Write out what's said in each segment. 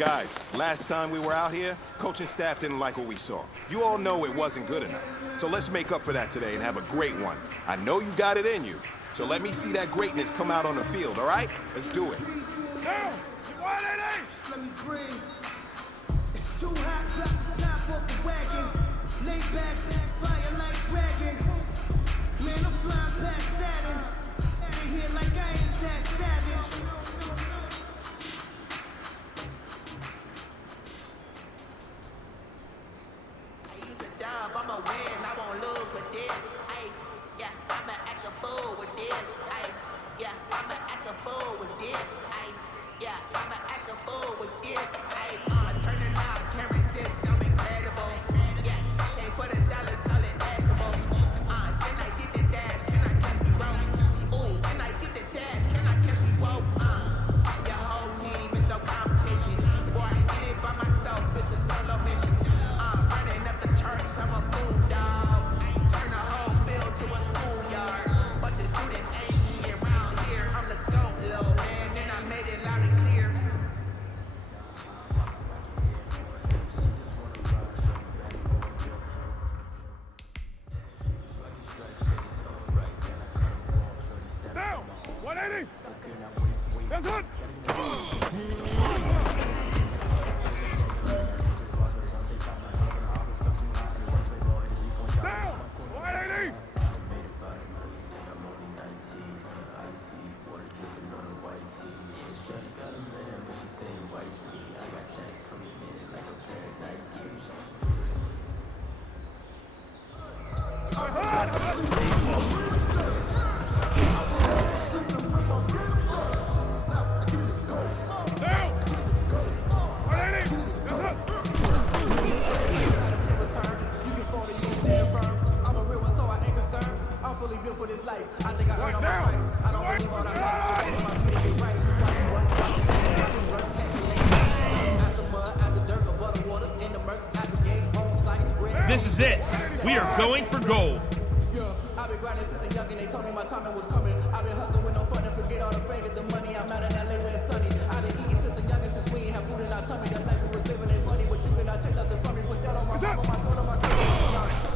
Guys, last time we were out here, coaching staff didn't like what we saw. You all know it wasn't good enough. So let's make up for that today and have a great one. I know you got it in you. So let me see that greatness come out on the field, all right? Let's do it. Down! Why that ain't? Let me breathe. It's too hot, drop the top off the wagon. Lay back, fire like dragon. Man, I'm flying past Saturn. Out of here like I ain't that savage. I'ma win, I won't lose with this. Ay, yeah, I'ma act a fool with this. Ay, yeah, I'ma act a fool with this. Ay, yeah, I'ma act a fool with this. Ay, turning out camera system incredible. Yeah, they put $1 all in basketball. Can I get the dash? Can I catch me broke? Ooh, can I get the dash? Can I catch me woke? Your whole team is no competition. Boy, I get it by myself. It's a solo mission. Running up the charts, I'm a fool, dog. Turn the whole field to a schoolyard. But the students ain't eating around here. I'm the GOAT, little man, and I made it loud and clear. Down! 180! That's it! Down! 180! Down! 180! That's it! I'm a real one, so I ain't concerned. I'm fully built for this life. I think I earned all my Now! stripes. I don't believe all that life. My feet get right. After mud, after dirt, the butter waters, in the murks, after game, on site, This is it. We are going for gold. yeah, I've been grinding since a youngin'. They told me my timing was coming. I've been hustling with no fun and forget all the fame. Get the money. I'm out in LA where it's sunny. I've been eating since a youngin', since we ain't have food in our tummy. The life we was living ain't funny, but you cannot take nothing from me. Put that on my mama, my daughter, my kids.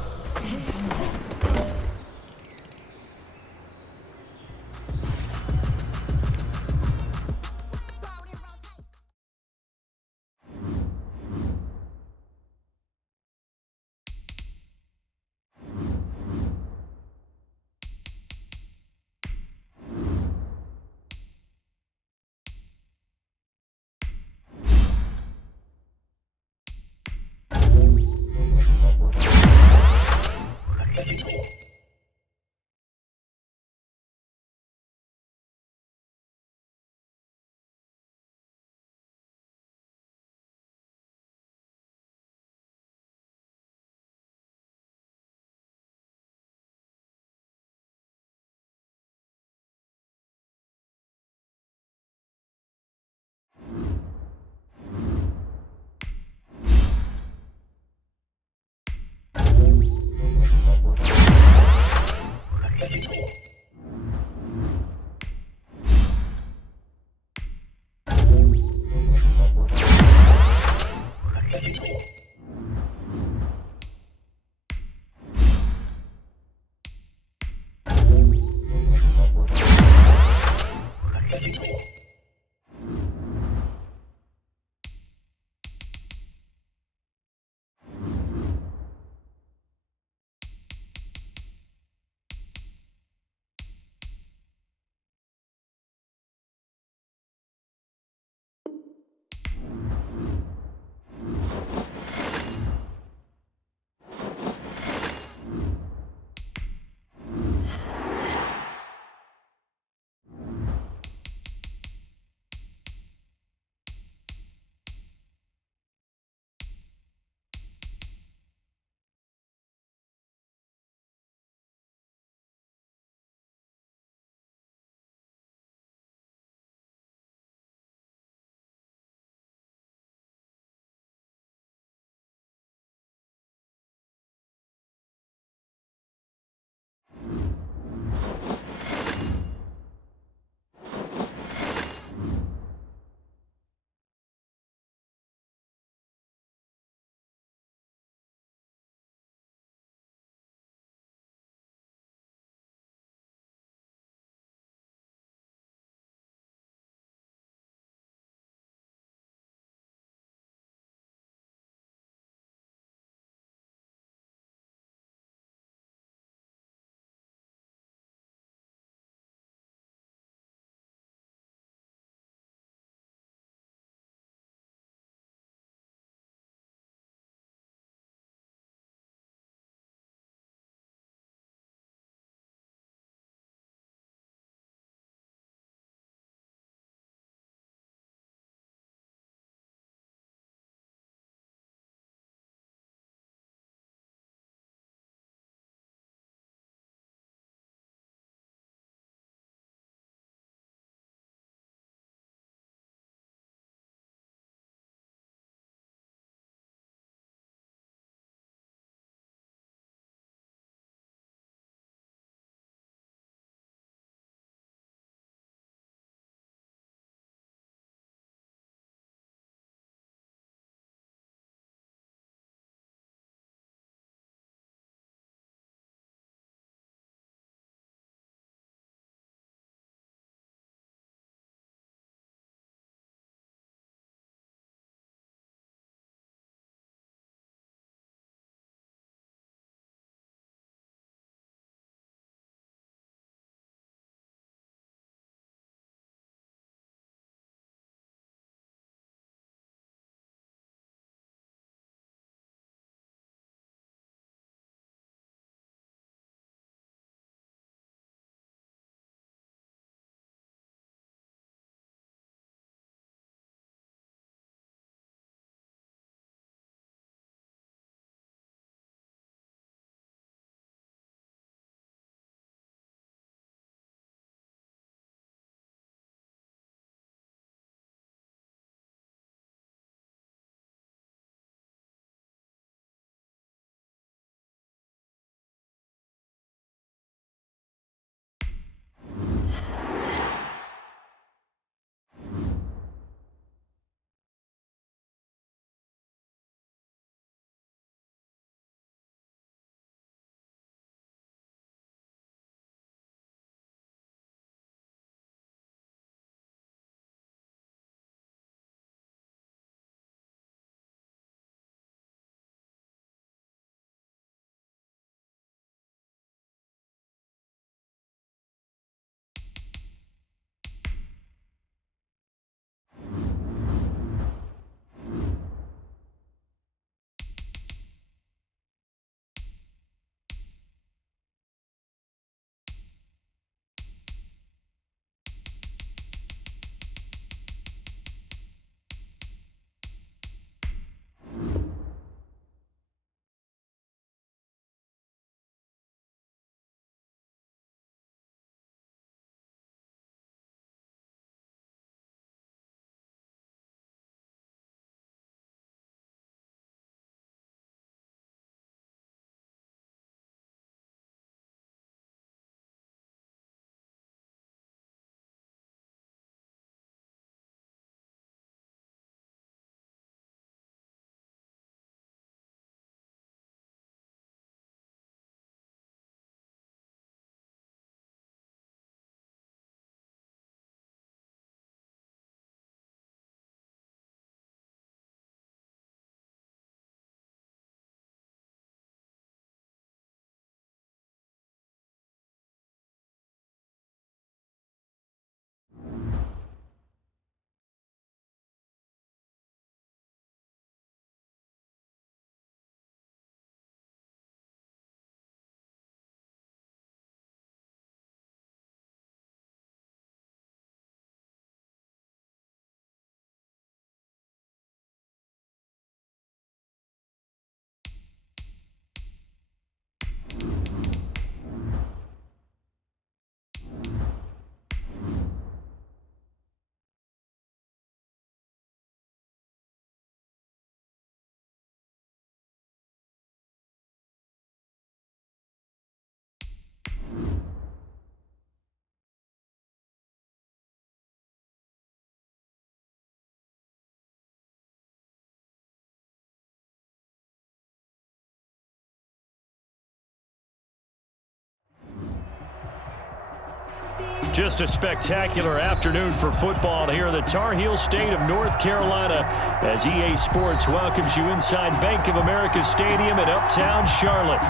Just a spectacular afternoon for football here in the Tar Heel state of North Carolina as EA Sports welcomes you inside Bank of America Stadium in uptown Charlotte.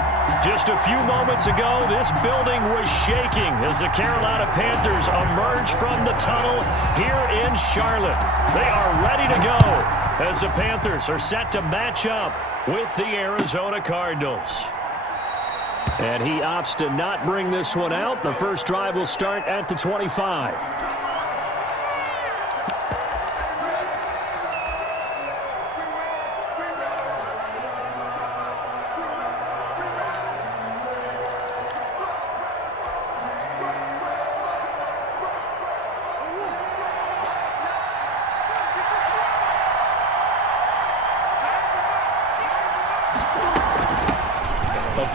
Just a few moments ago, this building was shaking as the Carolina Panthers emerge from the tunnel here in Charlotte. They are ready to go as the Panthers are set to match up with the Arizona Cardinals. And he opts to not bring this one out. The first drive will start at the 25.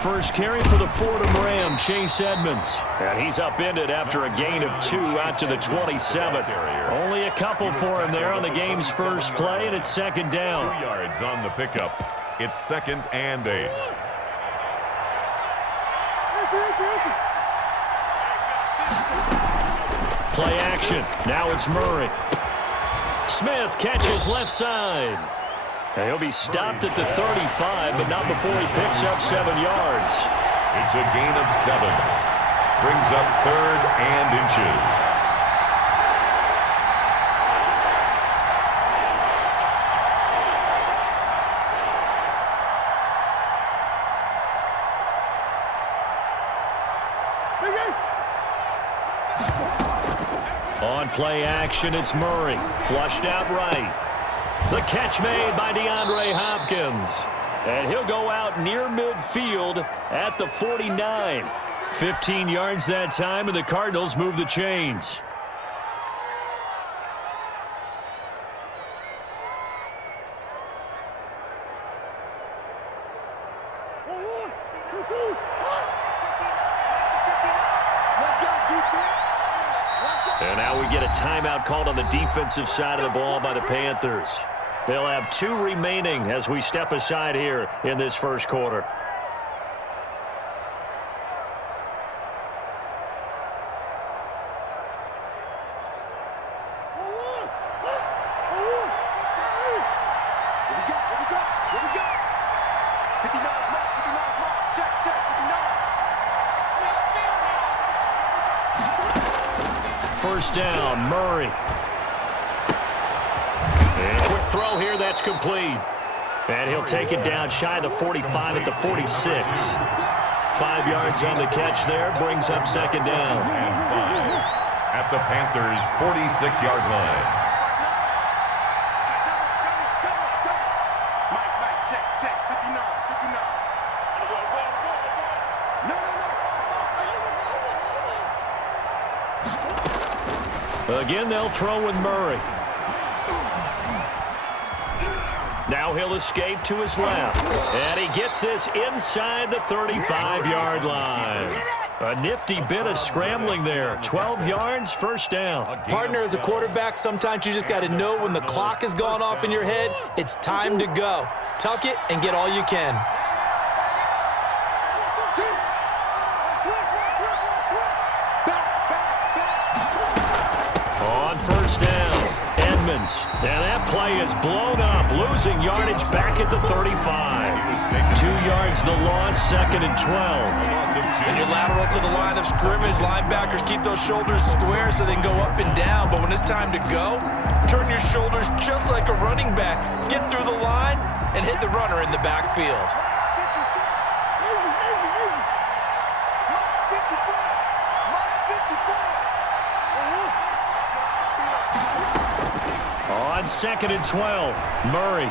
First carry for the Fordham Ram, Chase Edmonds. And he's upended after a gain of 2 out to the 27. Only a couple for him there on the game's first play, and it's second down. 2 yards on the pickup. It's 2nd and 8. Play action. Now it's Murray. Smith catches left side. And he'll be stopped at the 35, but not before he picks up 7 yards. It's a gain of 7. Brings up 3rd and inches. On play action, it's Murray. Flushed out right. The catch made by DeAndre Hopkins. And he'll go out near midfield at the 49. 15 yards that time, and the Cardinals move the chains. And now we get a timeout called on the defensive side of the ball by the Panthers. They'll have 2 remaining as we step aside here in this first quarter. First down, Murray. And a quick throw here, that's complete. And he'll take it down shy of the 45 at the 46. 5 yards on the catch there, brings up second down. And 5 at the Panthers' 46-yard line. Mike, check, 59. Again, they'll throw with Murray. Now he'll escape to his left. And he gets this inside the 35-yard line. A nifty bit of scrambling there. 12 yards, first down. Partner, as a quarterback, sometimes you just got to know when the clock has gone off in your head, it's time to go. Tuck it and get all you can. On first down, Edmonds. And that play is blown up, losing yardage back at the 35. 2 yards the loss, 2nd and 12. And you're lateral to the line of scrimmage. Linebackers keep those shoulders square so they can go up and down. But when it's time to go, turn your shoulders just like a running back. Get through the line and hit the runner in the backfield. On 2nd and 12, Murray.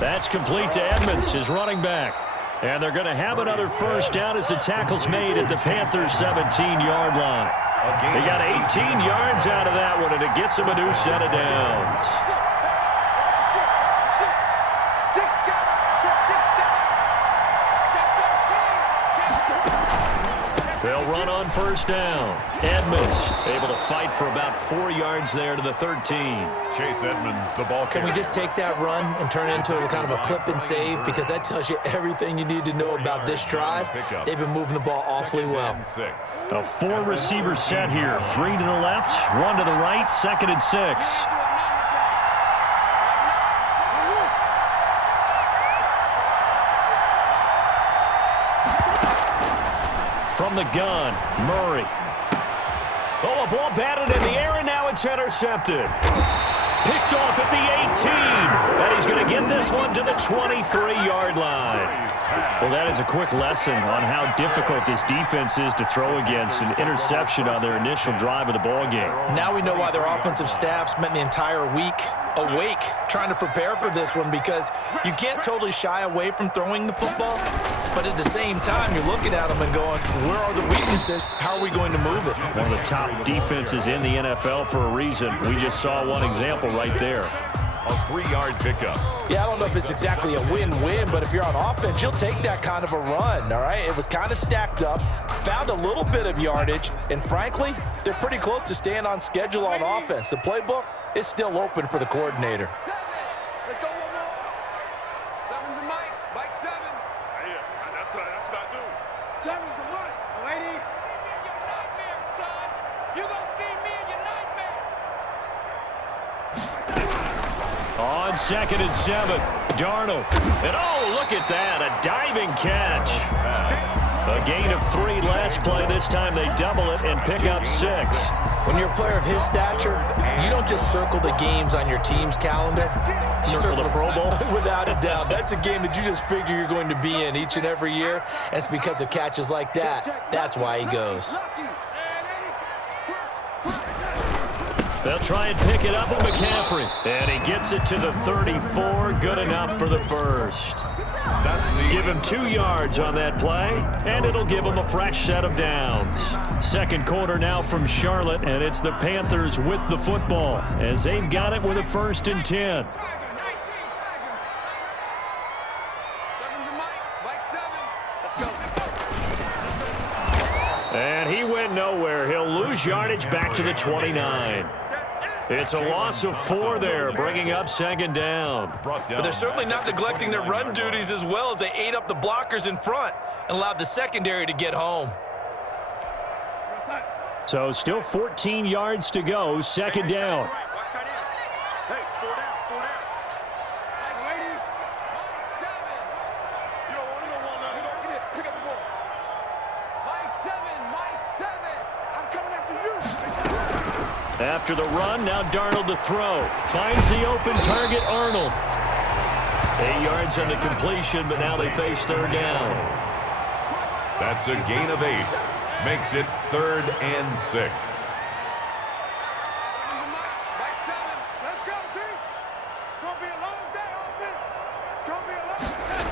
That's complete to Edmonds, his running back. And they're going to have another first down as the tackle's made at the Panthers' 17-yard line. They got 18 yards out of that one, and it gets them a new set of downs. They'll run on on first down. Edmonds able to fight for about 4 yards there to the 13. Chase Edmonds, the ball Can we just take that run and turn it into a kind of a clip and save? Because that tells you everything you need to know about this drive. They've been moving the ball awfully well. A 4-receiver set here. 3 to the left, 1 to the right, 2nd and 6. From the gun, Murray. Oh, a ball batted in the air, and now it's intercepted. Picked off at the 18. And he's going to get this one to the 23-yard line. Well, that is a quick lesson on how difficult this defense is to throw against. An interception on their initial drive of the ballgame. Now we know why their offensive staff spent the entire week awake trying to prepare for this one, because you can't totally shy away from throwing the football, but at the same time you're looking at them and going, where are the weaknesses? How are we going to move it? One of the top defenses in the NFL for a reason. We just saw one example right there. A 3-yard pickup. Yeah, I don't know if it's exactly a win-win, but if you're on offense, you'll take that kind of a run, all right? It was kind of stacked up, found a little bit of yardage, and frankly, they're pretty close to staying on schedule on offense. The playbook is still open for the coordinator. Let's go one more. Seven's a Mike. Mike 7. Yeah, that's what I do. Seven's a Mike. Lady. Your nightmares, son. You gonna see me in your nightmares. On 2nd and 7, Darnold. And oh, look at that, a diving catch. A gain of 3 last play. This time they double it and pick up 6. When you're a player of his stature, you don't just circle the games on your team's calendar. You Circle the Pro Bowl? Without a doubt. That's a game that you just figure you're going to be in each and every year, and it's because of catches like that. That's why he goes. They'll try and pick it up with McCaffrey. And he gets it to the 34. Good enough for the first. Give him 2 yards on that play, and it'll give him a fresh set of downs. Second quarter now from Charlotte, and it's the Panthers with the football as they've got it with a 1st and 10. Seven's a Mike. Mike 7. Let's go. And he went nowhere. He'll lose yardage back to the 29. It's a loss of 4 there, bringing up 2nd down. But they're certainly not neglecting their run duties as well, as they ate up the blockers in front and allowed the secondary to get home. So still 14 yards to go, 2nd down. Hey, 4 down. Mike lady. Mike 7. You don't want nothing. You don't get it. Pick up the ball. Mike 7. Mike 7. I'm coming after you. After the run, now Darnold to throw. Finds the open target, Arnold. 8 yards on the completion, but now they face 3rd down. That's a gain of 8. Makes it 3rd and 6. Mike 7. Let's go, D. It's going to be a long day, offense. It's going to be a long day.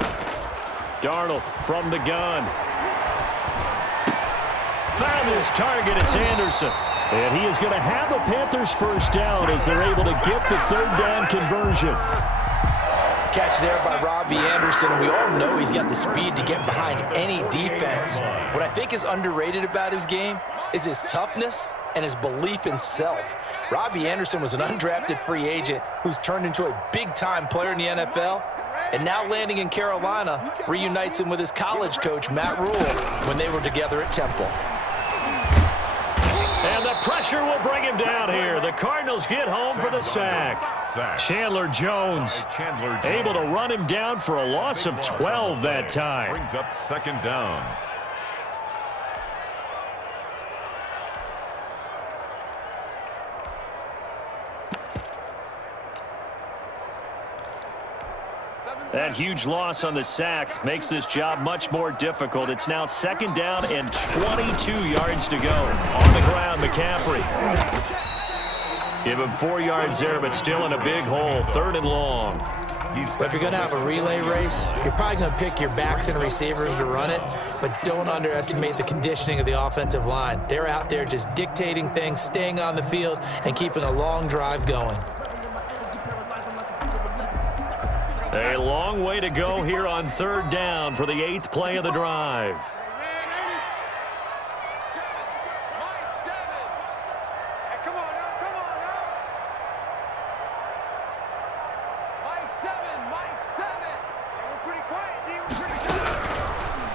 Darnold from the gun. Found his target. It's Anderson. And he is going to have a Panthers 1st down as they're able to get the 3rd down conversion. Catch there by Robbie Anderson, and we all know he's got the speed to get behind any defense. What I think is underrated about his game is his toughness and his belief in self. Robbie Anderson was an undrafted free agent who's turned into a big-time player in the NFL, and now landing in Carolina reunites him with his college coach, Matt Rule, when they were together at Temple. And the pressure will bring him down here. The Cardinals get home for the sack. Chandler Jones able to run him down for a loss of 12 that time. Brings up 2nd down. That huge loss on the sack makes this job much more difficult. It's now 2nd down and 22 yards to go. On the ground, McCaffrey. Give him 4 yards there, but still in a big hole. 3rd and long. But if you're going to have a relay race, you're probably going to pick your backs and receivers to run it, but don't underestimate the conditioning of the offensive line. They're out there just dictating things, staying on the field, and keeping a long drive going. A long way to go here on 3rd down for the 8th play of the drive.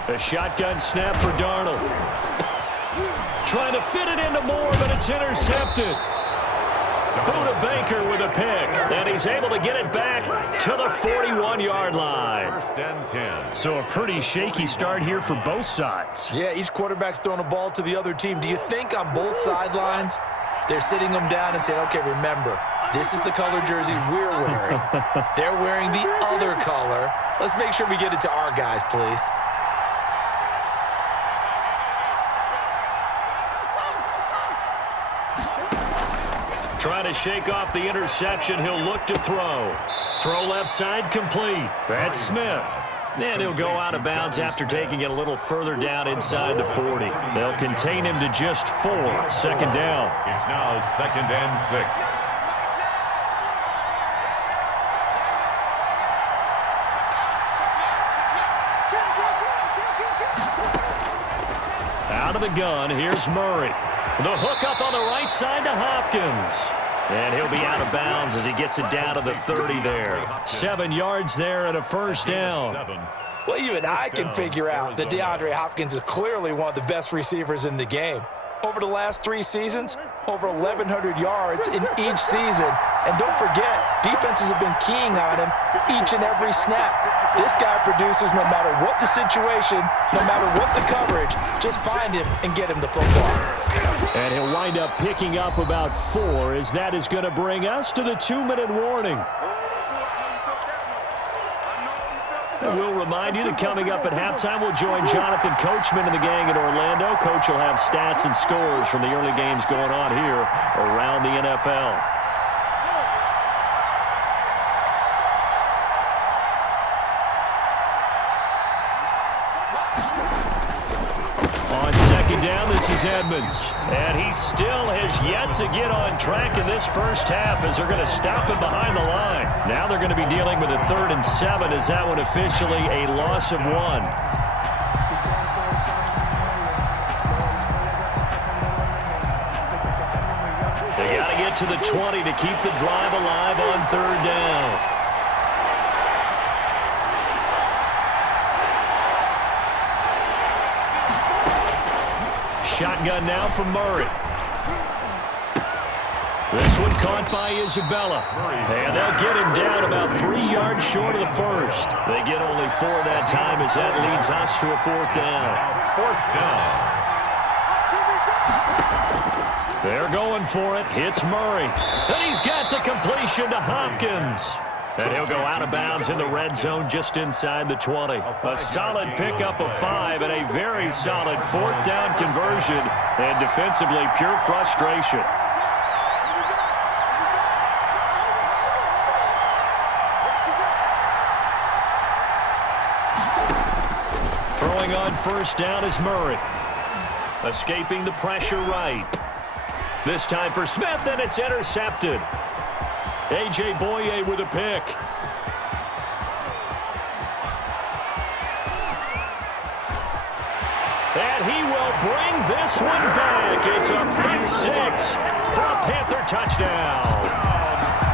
A shotgun snap for Darnold. Trying to fit it into Moore, but it's intercepted. Buda Baker with a pick, and he's able to get it back to the 41-yard line. First and 10. So a pretty shaky start here for both sides. Yeah, each quarterback's throwing a ball to the other team. Do you think on both sidelines they're sitting them down and saying, okay, remember, this is the color jersey we're wearing. They're wearing the other color. Let's make sure we get it to our guys, please. Trying to shake off the interception. He'll look to throw. Throw left side complete. That's Smith. And he'll go out of bounds after taking it a little further down inside the 40. They'll contain him to just 4. Second down. It's now 2nd and 6. Out of the gun, here's Murray. The hook up on the right side to Hopkins. And he'll be out of bounds as he gets it down to the 30 there. 7 yards there and a first down. Well, even I can figure out that DeAndre Hopkins is clearly one of the best receivers in the game. Over the last 3 seasons, over 1,100 yards in each season. And don't forget, defenses have been keying on him each and every snap. This guy produces no matter what the situation, no matter what the coverage. Just find him and get him the football. And he'll wind up picking up about 4 as that is going to bring us to the 2-minute warning. And we'll remind you that coming up at halftime, we'll join Jonathan Coachman and the gang in Orlando. Coach will have stats and scores from the early games going on here around the NFL. On second down, this is Edmonds. And he still has yet to get on track in this first half as they're going to stop him behind the line. Now they're going to be dealing with a 3rd and 7 as that one officially a loss of 1. They got to get to the 20 to keep the drive alive on 3rd down. Shotgun now for Murray. This one caught by Isabella. And they'll get him down about 3 yards short of the first. They get only 4 that time as that leads us to a 4th down. 4th down. They're going for it. Hits Murray. And he's got the completion to Hopkins. And he'll go out of bounds in the red zone just inside the 20. A solid pickup of 5 and a very solid 4th down conversion. And defensively, pure frustration. Throwing on first down is Murray. Escaping the pressure right. This time for Smith, and it's intercepted. A.J. Boye with a pick. And he will bring this one back. It's a pick 6 for a Panther touchdown.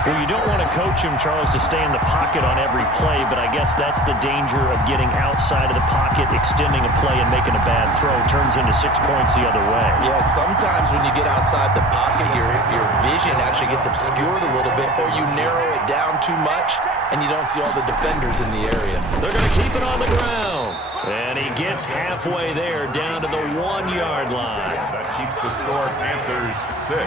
Well, you don't want to coach him, Charles, to stay in the pocket on every play, but I guess that's the danger of getting outside of the pocket, extending a play, and making a bad throw. Turns into 6 points the other way. Yeah, sometimes when you get outside the pocket, your vision actually gets obscured a little bit, or you narrow it down too much, and you don't see all the defenders in the area. They're going to keep it on the ground. And he gets halfway there, down to the 1-yard line. That keeps the score Panthers 6.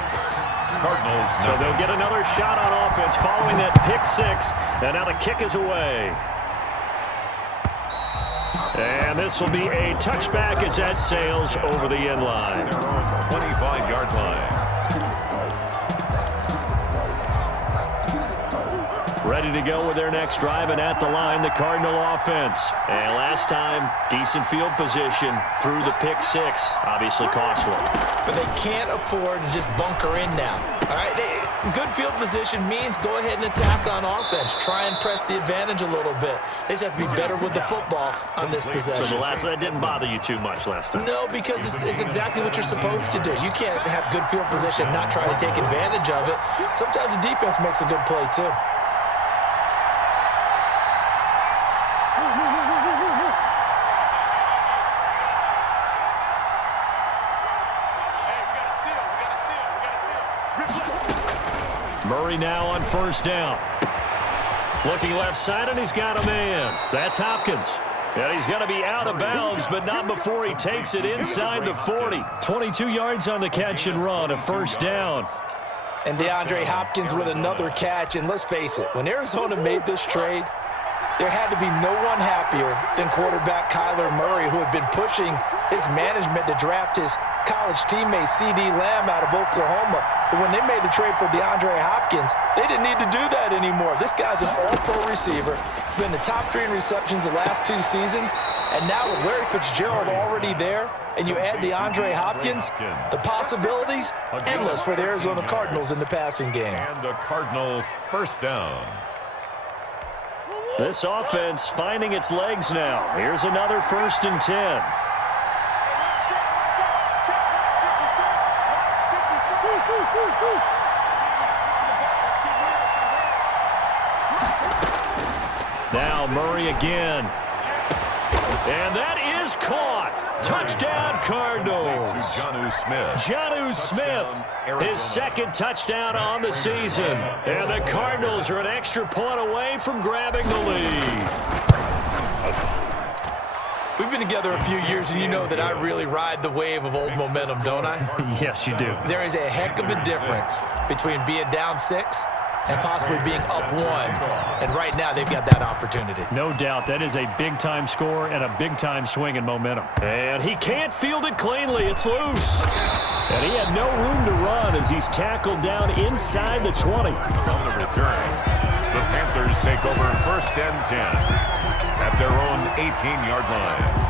Cardinals. So they'll get another shot on offense following that pick 6. And now the kick is away. And this will be a touchback as that sails over the end line. 25-yard line. Ready to go with their next drive, and at the line, the Cardinal offense. And last time, decent field position through the pick 6. Obviously costly. But they can't afford to just bunker in now. All right, good field position means go ahead and attack on offense. Try and press the advantage a little bit. They just have to be better with the football on this possession. So the last one, that didn't bother you too much last time? No, because it's exactly what you're supposed to do. You can't have good field position, not try to take advantage of it. Sometimes the defense makes a good play, too. Murray now on first down. Looking left side, and he's got a man. That's Hopkins. And he's going to be out of bounds, but not before he takes it inside the 40. 22 yards on the catch and run, a first down. And DeAndre Hopkins with another catch. And let's face it, when Arizona made this trade, there had to be no one happier than quarterback Kyler Murray, who had been pushing his management to draft his college teammate C.D. Lamb out of Oklahoma. But when they made the trade for DeAndre Hopkins, they didn't need to do that anymore. This guy's an all-pro receiver. He's been the top 3 in receptions the last 2 seasons. And now with Larry Fitzgerald already there, and you add DeAndre Hopkins, the possibilities endless for the Arizona Cardinals in the passing game. And a Cardinal first down. This offense finding its legs now. Here's another 1st and 10. Now Murray again. And that is caught. Touchdown, Cardinals. Jonnu Smith, his 2nd touchdown on the season. And the Cardinals are an extra point away from grabbing the lead. We've been together a few years, and you know that I really ride the wave of old momentum, don't I? Yes, you do. There is a heck of a difference between being down 6 and possibly being up 1. And right now, they've got that opportunity. No doubt. That is a big-time score and a big-time swing in momentum. And he can't field it cleanly. It's loose. And he had no room to run as he's tackled down inside the 20. On the return, the Panthers take over 1st and 10 at their own 18-yard line.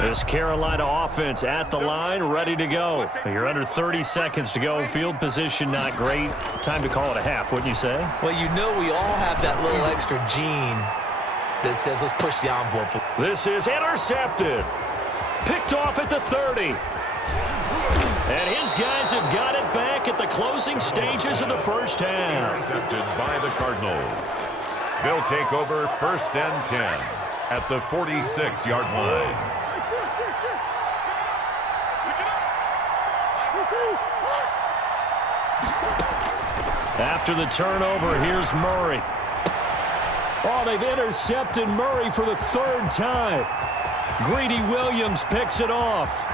This Carolina offense at the line, ready to go. You're under 30 seconds to go. Field position not great. Time to call it a half, wouldn't you say? Well, you know we all have that little extra gene that says let's push the envelope. This is intercepted. Picked off at the 30. And his guys have got it back at the closing stages of the first half. Intercepted by the Cardinals. They'll take over 1st and 10 at the 46-yard line. After the turnover, here's Murray. Oh, they've intercepted Murray for the 3rd time. Greedy Williams picks it off.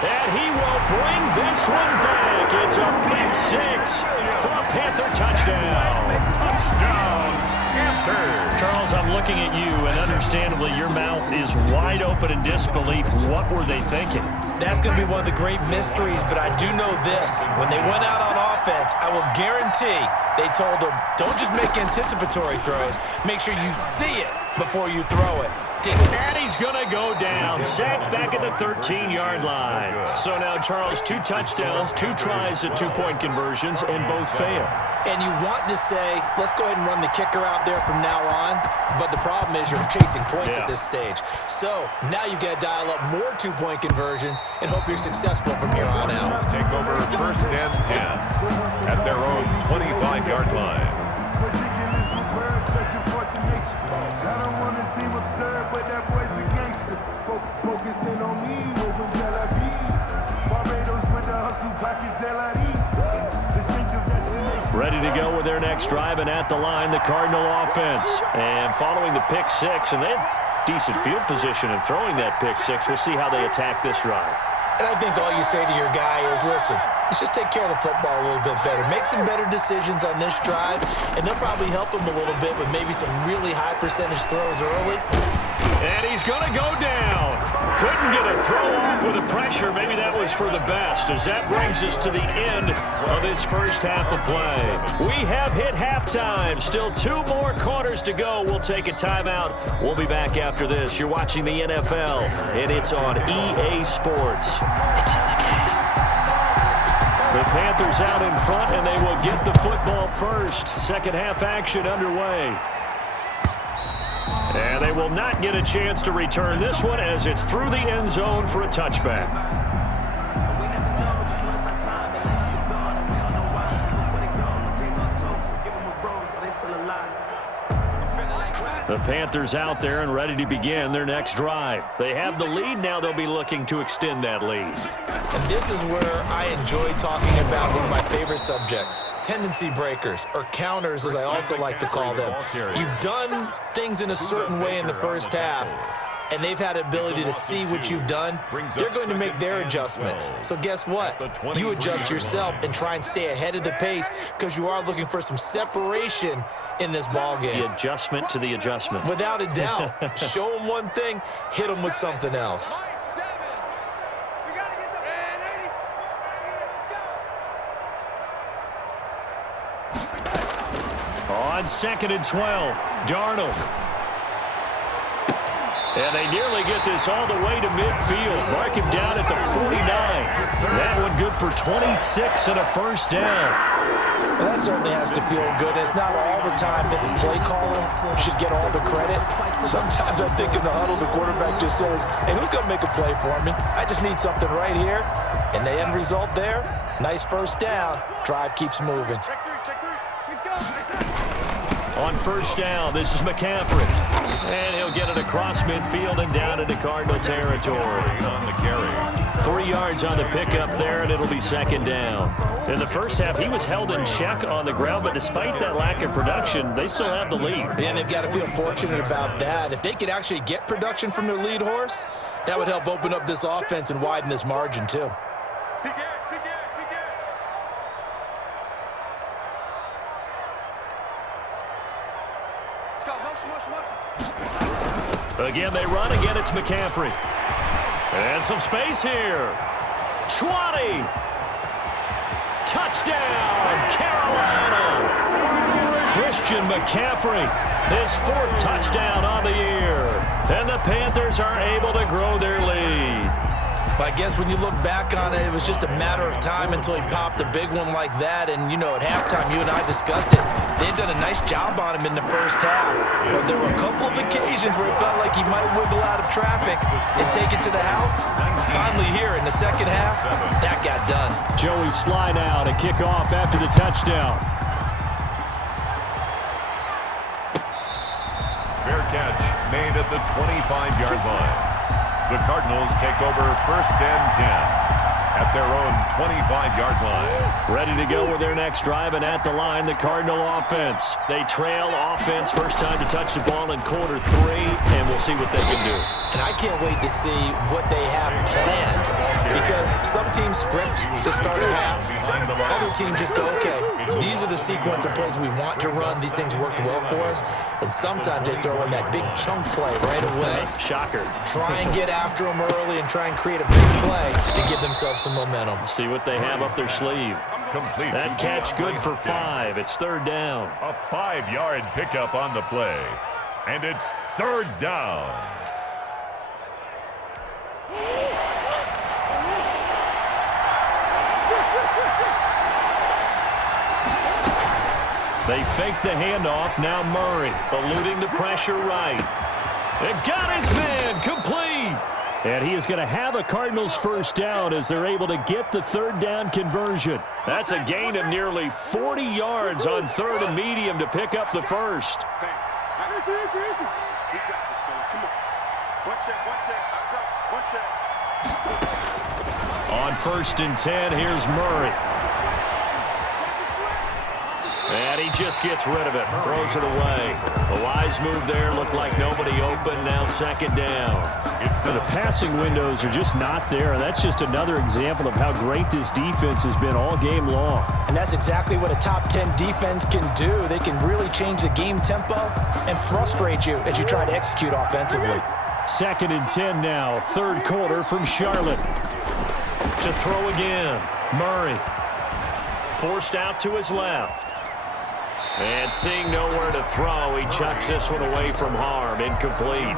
And he will bring this one back. It's a pick 6 for a Panther touchdown. Touchdown, Panthers. Charles, I'm looking at you, and understandably, your mouth is wide open in disbelief. What were they thinking? That's going to be one of the great mysteries, but I do know this. When they went out on offense, I will guarantee they told them, don't just make anticipatory throws. Make sure you see it before you throw it. And he's going to go down. Sacked back at the 13-yard line. So now, Charles, 2 touchdowns, 2 tries at 2-point conversions, and both fail. And you want to say, let's go ahead and run the kicker out there from now on. But the problem is you're chasing points at this stage. So now you got to dial up more 2-point conversions and hope you're successful from here on out. Take over 1st and 10 at their own 25-yard line. I don't want to seem absurd, but that boy's a gangster. Focusing on me, we're from Tel Aviv. Barbados with the hustle, pockets Distinctive destination. Ready to go with their next drive, and at the line, the Cardinal offense. And following the pick 6, and they had decent field position in throwing that pick 6. We'll see how they attack this drive. And I think all you say to your guy is, listen, let's just take care of the football a little bit better. Make some better decisions on this drive, and they'll probably help him a little bit with maybe some really high percentage throws early. And he's going to go down. Couldn't get a throw off with the pressure. Maybe that was for the best, as that brings us to the end of this first half of play. We have hit halftime. Still 2 more quarters to go. We'll take a timeout. We'll be back after this. You're watching the NFL, and it's on EA Sports. It's in the game. The Panthers out in front, and they will get the football first. Second half action underway. And they will not get a chance to return this one as it's through the end zone for a touchback. We never know just when it's our time and legends are gone. And we all know why. Before they go, but they gon' toast. So give them a rose, but they still alive. The Panthers out there and ready to begin their next drive. They have the lead. Now they'll be looking to extend that lead. And this is where I enjoy talking about one of my favorite subjects, tendency breakers, or counters as I also like to call them. You've done things in a certain way in the first half, and they've had the ability to see what you've done. They're going to make their adjustments. So guess what? You adjust yourself and try and stay ahead of the pace because you are looking for some separation in this ball game. The adjustment to the adjustment. Without a doubt. Show them one thing, hit them with something else. On 2nd and 12, Darnold. And they nearly get this all the way to midfield. Mark him down at the 49. That one good for 26 and a first down. Well, that certainly has to feel good. It's not all the time that the play caller should get all the credit. Sometimes I think in the huddle, the quarterback just says, hey, who's going to make a play for me? I just need something right here. And the end result there, nice first down. Drive keeps moving. On first down, this is McCaffrey. And he'll get it across midfield and down into Cardinal territory. On the carry. 3 yards on the pickup there, and it'll be second down. In the first half, he was held in check on the ground, but despite that lack of production, they still have the lead. And they've got to feel fortunate about that. If they could actually get production from their lead horse, that would help open up this offense and widen this margin too. Again, they run. Again, it's McCaffrey. And some space here. 20. Touchdown, Carolina. Christian McCaffrey, his 4th touchdown on the year. And the Panthers are able to grow their lead. Well, I guess when you look back on it, it was just a matter of time until he popped a big one like that. And, you know, at halftime, you and I discussed it. They had done a nice job on him in the first half. But there were a couple of occasions where it felt like he might wiggle out of traffic and take it to the house. Finally here in the second half, that got done. Joey slide out and kick off after the touchdown. Fair catch made at the 25-yard line. The Cardinals take over 1st and 10 at their own 25-yard line. Ready to go with their next drive, and at the line, the Cardinal offense. They trail offense, first time to touch the ball in quarter 3, and we'll see what they can do. And I can't wait to see what they have planned, because some teams script to start a half. Other teams just go, okay, these are the sequence of plays we want to run. These things worked well for us. And sometimes they throw in that big chunk play right away. Shocker. Try and get after them early and try and create a big play to give themselves some momentum. See what they have up their sleeve. Complete. That catch good for 5. It's 3rd down. A 5-yard pickup on the play. And it's 3rd down. They fake the handoff. Now Murray eluding the pressure right. And got his man complete. And he is going to have a Cardinals first down as they're able to get the 3rd down conversion. That's a gain of nearly 40 yards on 3rd and medium to pick up the first. On 1st and 10, here's Murray. And he just gets rid of it, throws it away. A wise move there, looked like nobody open, now 2nd down. The passing windows are just not there, and that's just another example of how great this defense has been all game long. And that's exactly what a top 10 defense can do. They can really change the game tempo and frustrate you as you try to execute offensively. 2nd and 10 now, 3rd quarter from Charlotte. To throw again, Murray. Forced out to his left. And seeing nowhere to throw, he chucks this one away from harm. Incomplete.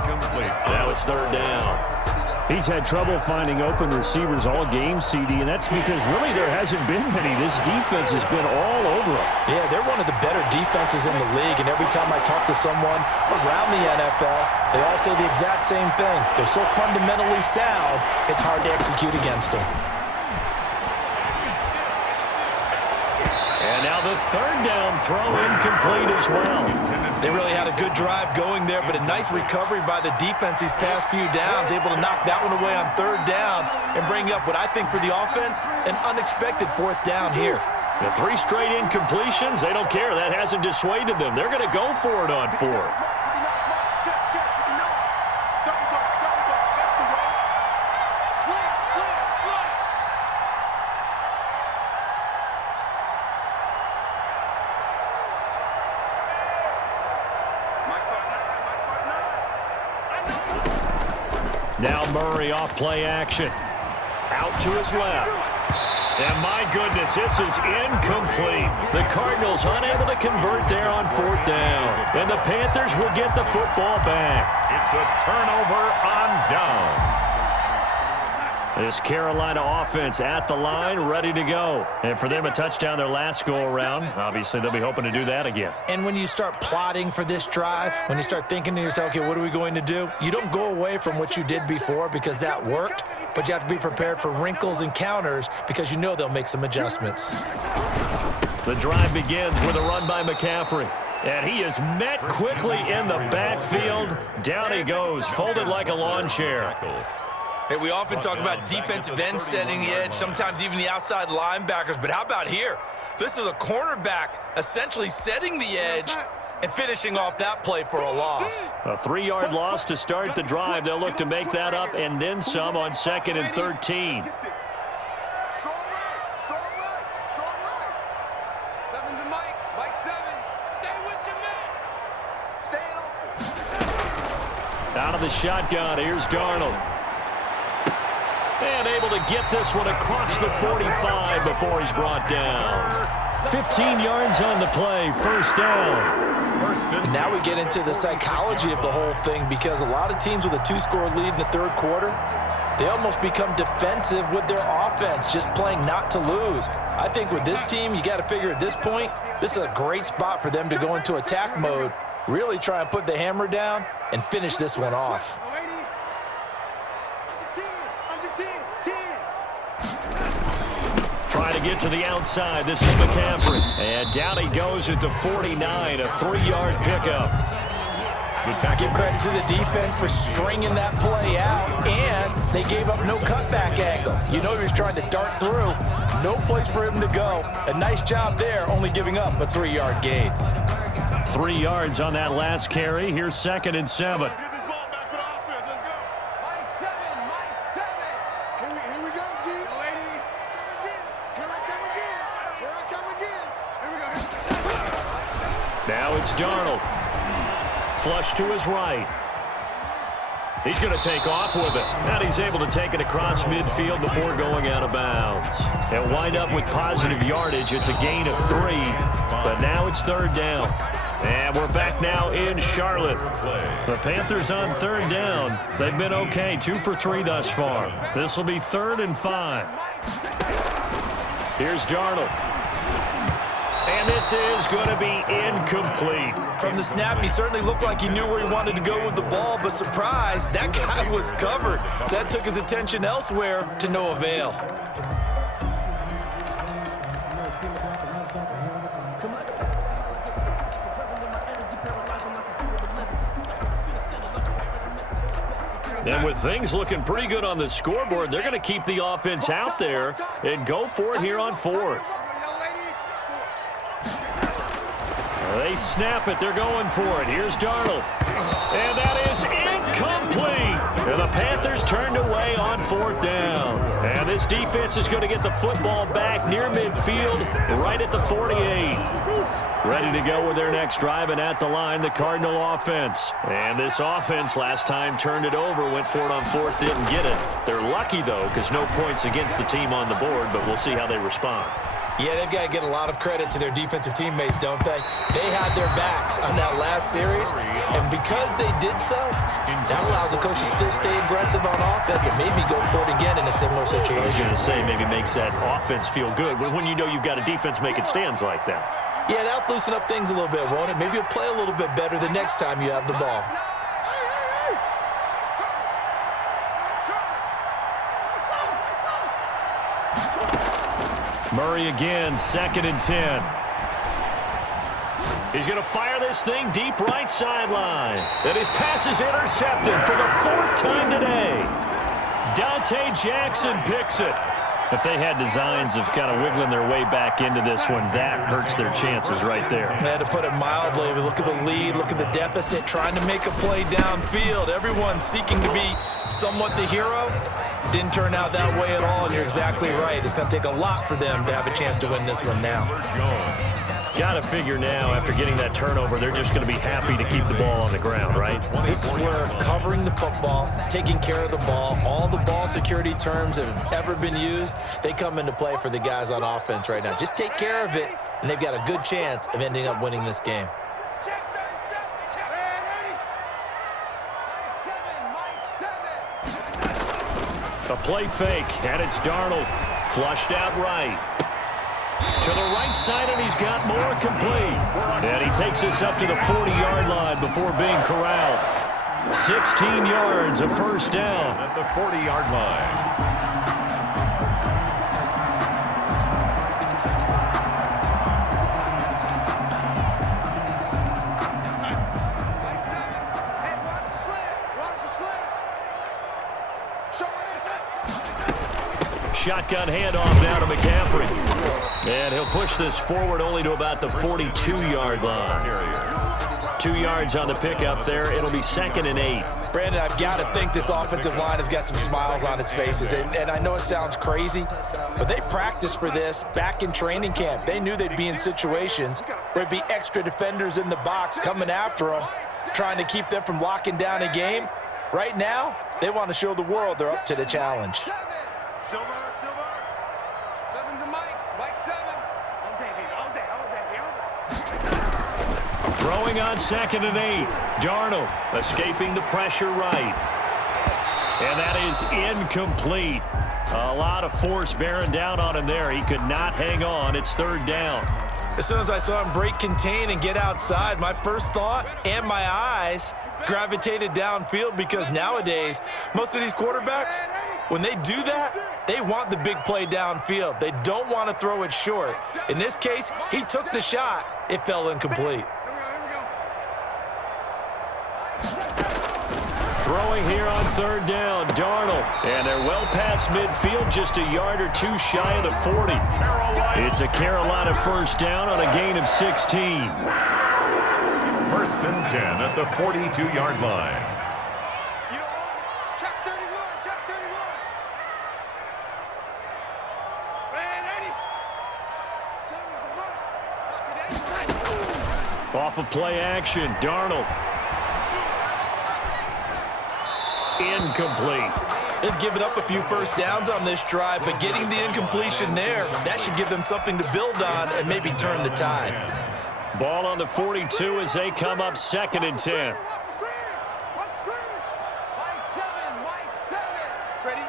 Now it's 3rd down. He's had trouble finding open receivers all game, CD, and that's because really there hasn't been many. This defense has been all over him. Yeah, they're one of the better defenses in the league, and every time I talk to someone around the NFL, they all say the exact same thing. They're so fundamentally sound, it's hard to execute against them. And now the third down throw incomplete as well. They really had a good drive going there, but a nice recovery by the defense these past few downs, able to knock that one away on third down and bring up what I think for the offense, an unexpected fourth down here. The 3 straight incompletions, they don't care. That hasn't dissuaded them. They're going to go for it on fourth. Now Murray off play action. Out to his left. And my goodness, this is incomplete. The Cardinals unable to convert there on fourth down. And the Panthers will get the football back. It's a turnover on down. This Carolina offense at the line, ready to go. And for them, a touchdown their last go-around. Obviously, they'll be hoping to do that again. And when you start plotting for this drive, when you start thinking to yourself, okay, what are we going to do? You don't go away from what you did before because that worked, but you have to be prepared for wrinkles and counters because you know they'll make some adjustments. The drive begins with a run by McCaffrey. And he is met quickly in the backfield. Down he goes, folded like a lawn chair. Hey, we often talk about defensive ends setting the edge, sometimes even the outside linebackers, but how about here? This is a cornerback essentially setting the edge and finishing off that play for a loss. A 3-yard loss to start the drive. They'll look to make that up and then some on 2nd and 13. Out of the shotgun, here's Darnold. And able to get this one across the 45 before he's brought down. 15 yards on the play, first down. And now we get into the psychology of the whole thing because a lot of teams with a 2-score lead in the third quarter, they almost become defensive with their offense, just playing not to lose. I think with this team, you got to figure at this point, this is a great spot for them to go into attack mode, really try and put the hammer down and finish this one off. Trying to get to the outside. This is McCaffrey. And down he goes at the 49, a 3-yard pickup. Give credit to the defense for stringing that play out, and they gave up no cutback angle. You know he was trying to dart through. No place for him to go. A nice job there, only giving up a 3-yard gain. 3 yards on that last carry. Here's 2nd and 7. Now it's Darnold. Flush to his right. He's going to take off with it. And he's able to take it across midfield before going out of bounds. They'll wind up with positive yardage. It's a gain of 3. But now it's third down. And we're back now in Charlotte. The Panthers on third down. They've been okay, 2 for 3 thus far. This will be 3rd and 5. Here's Darnold. And this is going to be incomplete. From the snap, he certainly looked like he knew where he wanted to go with the ball, but surprise, that guy was covered. So that took his attention elsewhere to no avail. And with things looking pretty good on the scoreboard, they're going to keep the offense out there and go for it here on 4th. They snap it. They're going for it. Here's Darnold. And that is incomplete. And the Panthers turned away on 4th down. And this defense is going to get the football back near midfield, right at the 48. Ready to go with their next drive, and at the line, the Cardinal offense. And this offense last time turned it over, went for it on 4th, didn't get it. They're lucky, though, because no points against the team on the board, but we'll see how they respond. Yeah, they've got to get a lot of credit to their defensive teammates, don't they? They had their backs on that last series, and because they did so, that allows the coach to still stay aggressive on offense and maybe go for it again in a similar situation. I was going to say maybe makes that offense feel good when you know you've got a defense making stands like that. Yeah, that'll loosen up things a little bit, won't it? Maybe you'll play a little bit better the next time you have the ball. Murray again, 2nd and 10. He's going to fire this thing deep right sideline. And his pass is intercepted for the 4th time today. Dante Jackson picks it. If they had designs of kind of wiggling their way back into this one, that hurts their chances right there. Yeah, to put it mildly, look at the lead, look at the deficit, trying to make a play downfield. Everyone seeking to be somewhat the hero. Didn't turn out that way at all, and you're exactly right. It's going to take a lot for them to have a chance to win this one now. Got to figure now, after getting that turnover, they're just going to be happy to keep the ball on the ground, right? This is where covering the football, taking care of the ball, all the ball security terms that have ever been used, they come into play for the guys on offense right now. Just take care of it, and they've got a good chance of ending up winning this game. A play fake, and it's Darnold. Flushed out right. To the right side, and he's got more complete. And he takes this up to the 40-yard line before being corralled. 16 yards, a first down. At the 40-yard line. Shotgun handoff now to McCaffrey. And he'll push this forward only to about the 42-yard line. 2 yards on the pickup there. It'll be 2nd and 8. Brandon, I've got to think this offensive line has got some smiles on its faces. And I know it sounds crazy, but they practiced for this back in training camp. They knew they'd be in situations where there'd be extra defenders in the box coming after them, trying to keep them from locking down a game. Right now, they want to show the world they're up to the challenge. Silver. Seven's a Mike. Mike 7. All day, baby. All day. Throwing on 2nd and 8. Darnold escaping the pressure right. And that is incomplete. A lot of force bearing down on him there. He could not hang on. It's 3rd down. As soon as I saw him break contain and get outside, my first thought and my eyes gravitated downfield, because nowadays, most of these quarterbacks, when they do that, they want the big play downfield. They don't want to throw it short. In this case, he took the shot. It fell incomplete. Throwing here on 3rd down, Darnold. And they're well past midfield, just a yard or 2 shy of the 40. It's a Carolina first down on a gain of 16. 1st and 10 at the 42-yard line. Check 31. Off of play action, Darnold. Incomplete. They've given up a few first downs on this drive, but getting the incompletion there, that should give them something to build on and maybe turn the tide. Ball on the 42 as they come up 2nd and 10. Mike 7. Ready?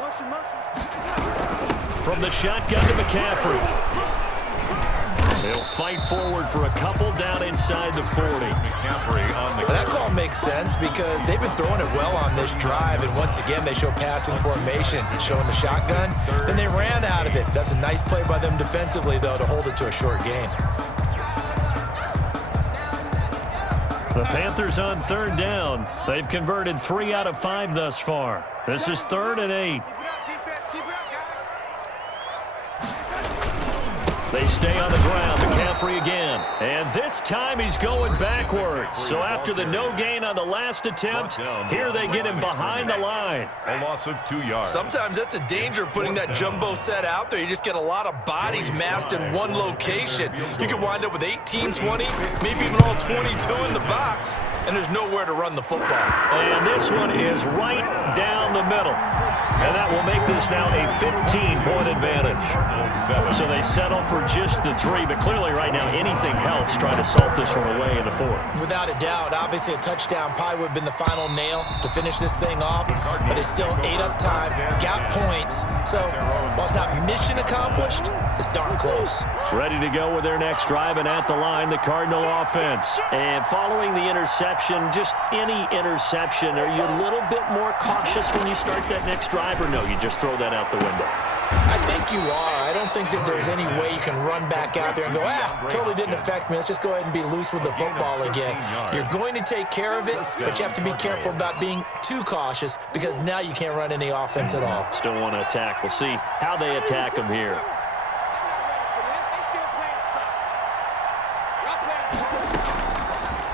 Motion. From the shotgun to McCaffrey. They'll fight forward for a couple down inside the 40. McCaffrey on the That call makes sense because they've been throwing it well on this drive, and once again they show passing formation, showing the shotgun. Then they ran out of it. That's a nice play by them defensively, though, to hold it to a short gain. The Panthers on 3rd down. They've converted 3 out of 5 thus far. This is 3rd and 8. They stay on the ground. McCaffrey again. And this time he's going backwards. So after the no gain on the last attempt, here they get him behind the line. A loss of 2 yards. Sometimes that's a danger putting that jumbo set out there. You just get a lot of bodies massed in one location. You could wind up with 18, 20, maybe even all 22 in the box, and there's nowhere to run the football. And this one is right down the middle. And that will make this now a 15-point advantage. So they settle for just the 3, but clearly right now anything helps trying to salt this one away in the 4th. Without a doubt, obviously a touchdown probably would have been the final nail to finish this thing off, but it's still ate up time, got points, so while it's not mission accomplished, it's darn close. Ready to go with their next drive, and at the line, the Cardinal offense. And following the interception, just any interception, are you a little bit more cautious when you start that next drive, or no, you just throw that out the window? I think you are. I don't think that there's any way you can run back out there and go, totally didn't affect me. Let's just go ahead and be loose with the football again. You're going to take care of it, but you have to be careful about being too cautious because now you can't run any offense at all. Still want to attack. We'll see how they attack them here.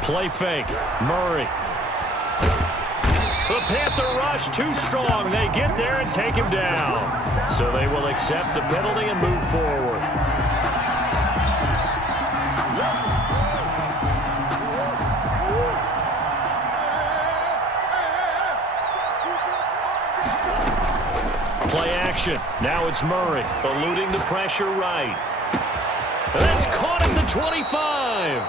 Play fake. Murray. The Panther rush too strong. They get there and take him down. So they will accept the penalty and move forward. Play action. Now it's Murray eluding the pressure right. That's caught at the 25.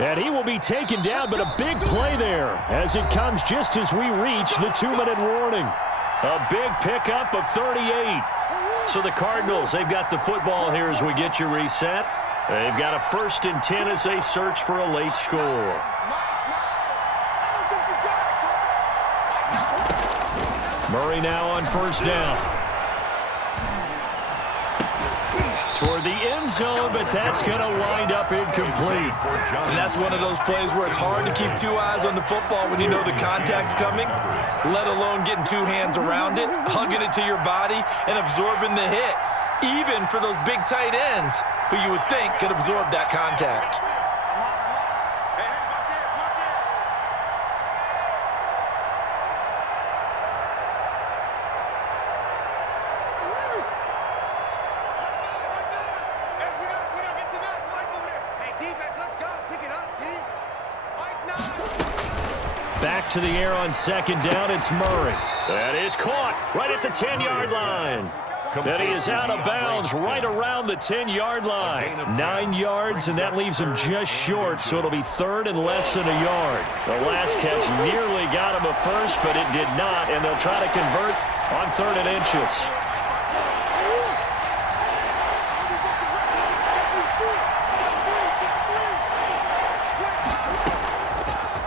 And he will be taken down, but a big play there as it comes just as we reach the 2-minute warning. A big pickup of 38. So the Cardinals, they've got the football here as we get you reset. They've got a 1st and 10 as they search for a late score. Murray now on 1st down. Toward the end zone, but that's going to wind up incomplete. And that's one of those plays where it's hard to keep 2 eyes on the football when you know the contact's coming, let alone getting 2 hands around it, hugging it to your body, and absorbing the hit, even for those big tight ends who you would think could absorb that contact. Back to the air on 2nd down, it's Murray. That is caught right at the 10-yard line. And he is out of bounds right around the 10-yard line. 9 yards, and that leaves him just short, so it'll be 3rd and less than a yard. The last catch nearly got him a first, but it did not, and they'll try to convert on 3rd and inches.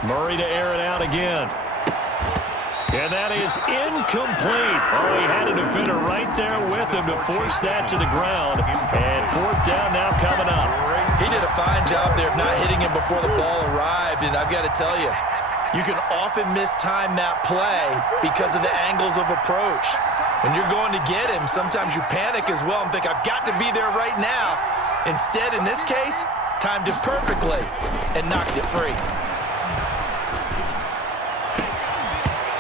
Murray to air it out again. And that is incomplete. Oh, he had a defender right there with him to force that to the ground. And 4th down now coming up. He did a fine job there of not hitting him before the ball arrived. And I've got to tell you, you can often mistime that play because of the angles of approach. When you're going to get him, sometimes you panic as well and think, I've got to be there right now. Instead, in this case, timed it perfectly and knocked it free.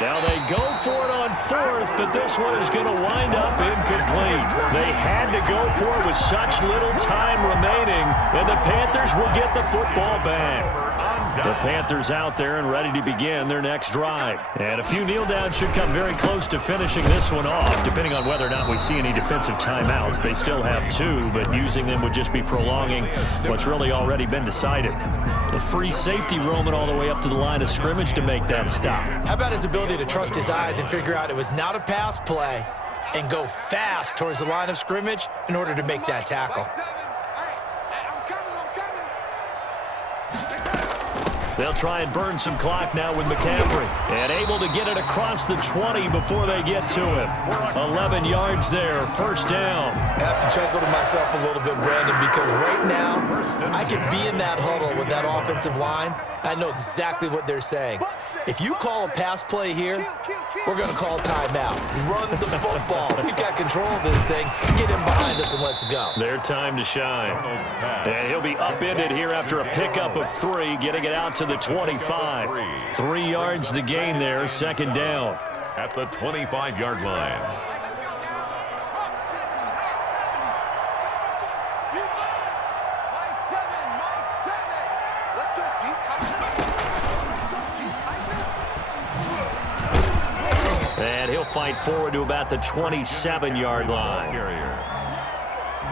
Now they go for it on 4th, but this one is going to wind up incomplete. They had to go for it with such little time remaining, and the Panthers will get the football back. The Panthers out there and ready to begin their next drive. And a few kneel downs should come very close to finishing this one off, depending on whether or not we see any defensive timeouts. They still have 2, but using them would just be prolonging what's really already been decided. The free safety roaming all the way up to the line of scrimmage to make that stop. How about his ability to trust his eyes and figure out it was not a pass play and go fast towards the line of scrimmage in order to make that tackle? They'll try and burn some clock now with McCaffrey. And able to get it across the 20 before they get to him. 11 yards there, 1st down. I have to chuckle to myself a little bit, Brandon, because right now I could be in that huddle with that offensive line. I know exactly what they're saying. If you call a pass play here, we're going to call timeout. Run the football. We've got control of this thing. Get him behind us and let's go. Their time to shine. And he'll be upended here after a pickup of 3, getting it out to the 25. 3 yards the gain there, 2nd down. At the 25-yard line. And he'll fight forward to about the 27-yard line.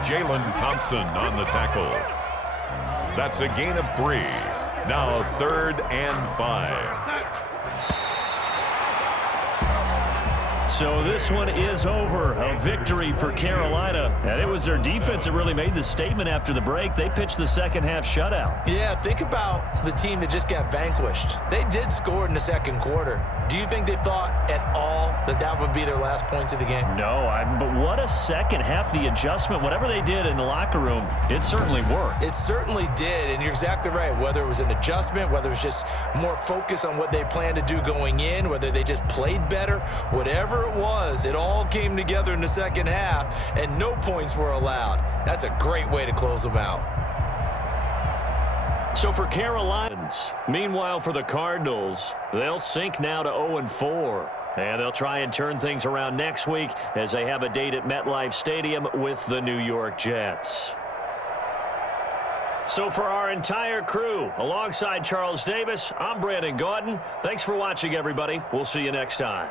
Jalen Thompson on the tackle. That's a gain of 3. Now 3rd and 5. So this one is over. A victory for Carolina. And it was their defense that really made the statement after the break. They pitched the second half shutout. Yeah, think about the team that just got vanquished. They did score in the 2nd quarter, Do you think they thought at all that that would be their last points of the game? No, but what a second half. The adjustment, whatever they did in the locker room, it certainly worked. It certainly did, and you're exactly right. Whether it was an adjustment, whether it was just more focus on what they planned to do going in, whether they just played better, whatever it was, it all came together in the second half, and no points were allowed. That's a great way to close them out. So for Carolinians, meanwhile for the Cardinals, they'll sink now to 0-4. And they'll try and turn things around next week as they have a date at MetLife Stadium with the New York Jets. So for our entire crew, alongside Charles Davis, I'm Brandon Gaudin. Thanks for watching, everybody. We'll see you next time.